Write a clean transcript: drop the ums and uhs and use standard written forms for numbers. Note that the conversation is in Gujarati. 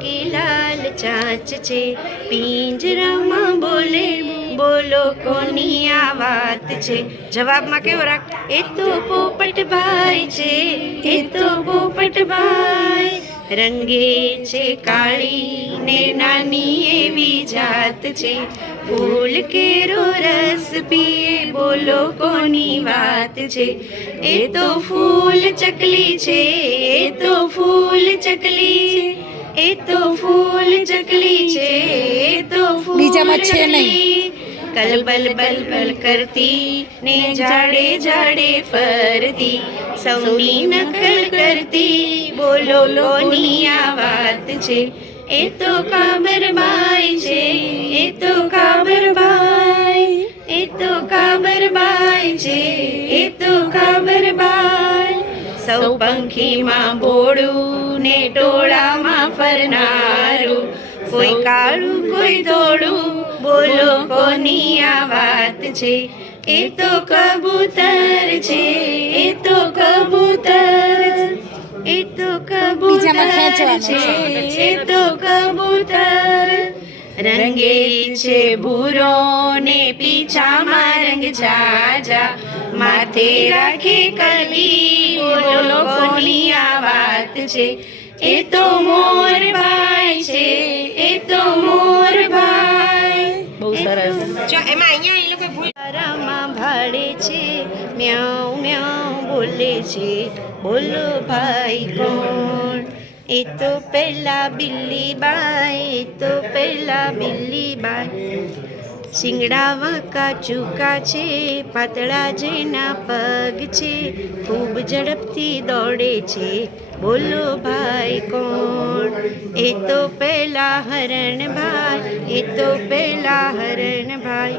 કે લાલ ચાંચ છે, પિંજરામાં બોલે બોલો કોની આ વાત છે. જવાબમાં કેવો રાખ? એ તો પોપટભાઈ છે, એ તો પોપટભાઈ. રંગે છે કાળી ને નાની એવી જાત છે, ફૂલ કેરો રસ પીએ બોલો કોની વાત છે. એ તો ફૂલ ચકલી છે, એ તો ફૂલ ચકલી છે, એ તો ફૂલ ચકલી છે, એ તો ફૂલ બીજામાં છે નહીં. ચકલી. કલબલ બલબલ કરતી ને જાડે જાડે ફરતી, સૌની નકલ કરતી બોલો કોની આ વાત છે. એ તો કાબરબાઈ છે, એ તો કાબરબાઈ, એ તો કાબરબાઈ છે, એ તો કાબરબાઈ. સૌ પંખીમાં ભોળું ને ટોળામાં ફરનારું, કોઈ કાળું કોઈ ધોળું બોલો કોની આ વાત છે. એ તો કબૂતર છે, એ તો કબૂતર, એ તો બીજામાં કબૂતર ખેંચવાનું છે, એ તો કબૂતર. રંગે છે ભૂરો ને પીછામાં રંગ જાજા, માથે રાખે કલગી બોલો કોની આ વાત છે. એ તો મોરભાઈ છે, એ તો મોરભાઈ. બહુ સરસ. તારામાં ભાડે છે, મ્યાઉ મ્યાઉ બોલે છે, બોલો ભાઈ કોણ? એ તો પેલા બિલ્લી બાઈ, એ તો પેલા બિલ્લી બાઈ. શિંગડા વાંકા ચૂકા છે, પાતળા જેના પગ છે, ખૂબ ઝડપથી દોડે છે, બોલો ભાઈ કોણ? એ તો પેલા હરણભાઈ, એ તો પેલા હરણભાઈ.